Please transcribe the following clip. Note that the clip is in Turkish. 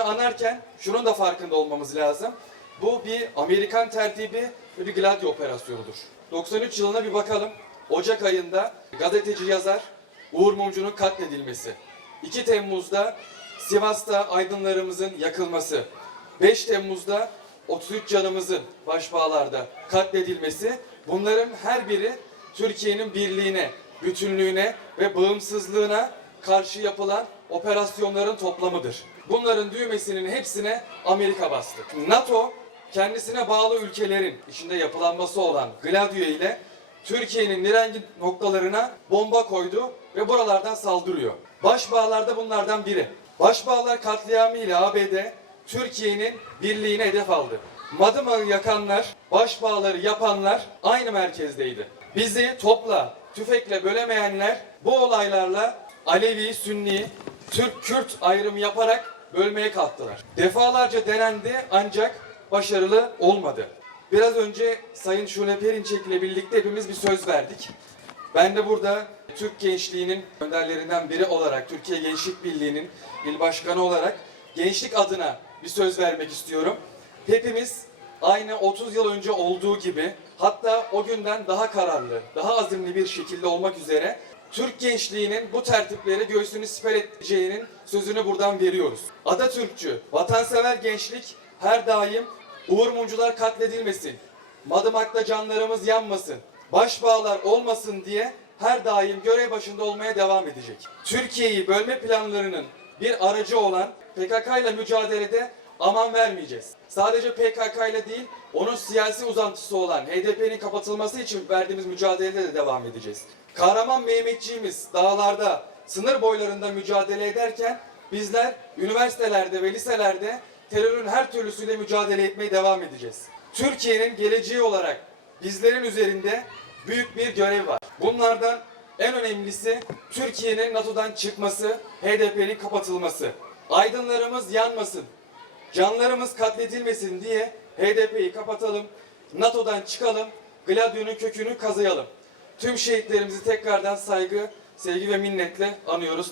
Gladio'yu anarken şunun da farkında olmamız lazım. Bu bir Amerikan tertibi ve bir Gladio operasyonudur. 93 yılına bir bakalım. Ocak ayında gazeteci yazar Uğur Mumcu'nun katledilmesi. 2 Temmuz'da Sivas'ta aydınlarımızın yakılması. 5 Temmuz'da 33 canımızın başbağlarda katledilmesi. Bunların her biri Türkiye'nin birliğine, bütünlüğüne ve bağımsızlığına karşı yapılan operasyonların toplamıdır. Bunların düğmesinin hepsine Amerika bastı. NATO kendisine bağlı ülkelerin içinde yapılanması olan Gladio ile Türkiye'nin nirengi noktalarına bomba koydu ve buralardan saldırıyor. Başbağlar da bunlardan biri. Başbağlar katliamı ile ABD Türkiye'nin birliğine hedef aldı. Madımağı yakanlar, başbağları yapanlar aynı merkezdeydi. Bizi topla, tüfekle bölemeyenler bu olaylarla Alevi, Sünni, Türk, Kürt ayrımı yaparak bölmeye kalktılar. Defalarca denendi ancak başarılı olmadı. Biraz önce Sayın Şule Perinçek ile birlikte hepimiz bir söz verdik. Ben de burada Türk gençliğinin önderlerinden biri olarak, Türkiye Gençlik Birliği'nin il başkanı olarak gençlik adına bir söz vermek istiyorum. Hepimiz aynı 30 yıl önce olduğu gibi hatta o günden daha kararlı, daha azimli bir şekilde olmak üzere Türk gençliğinin bu tertipleri göğsünü siper edeceğinin sözünü buradan veriyoruz. Atatürkçü, vatansever gençlik her daim Uğur Mumcular katledilmesin, Madımak'ta canlarımız yanmasın, başbağlar olmasın diye her daim görev başında olmaya devam edecek. Türkiye'yi bölme planlarının bir aracı olan PKK ile mücadelede aman vermeyeceğiz. Sadece PKK ile değil, onun siyasi uzantısı olan HDP'nin kapatılması için verdiğimiz mücadelede de devam edeceğiz. Kahraman Mehmetçiğimiz dağlarda, sınır boylarında mücadele ederken bizler üniversitelerde ve liselerde terörün her türlüsüyle mücadele etmeye devam edeceğiz. Türkiye'nin geleceği olarak bizlerin üzerinde büyük bir görev var. Bunlardan en önemlisi Türkiye'nin NATO'dan çıkması, HDP'nin kapatılması. Aydınlarımız yanmasın, canlarımız katledilmesin diye HDP'yi kapatalım, NATO'dan çıkalım, Gladio'nun kökünü kazıyalım. Tüm şehitlerimizi tekrardan saygı, sevgi ve minnetle anıyoruz.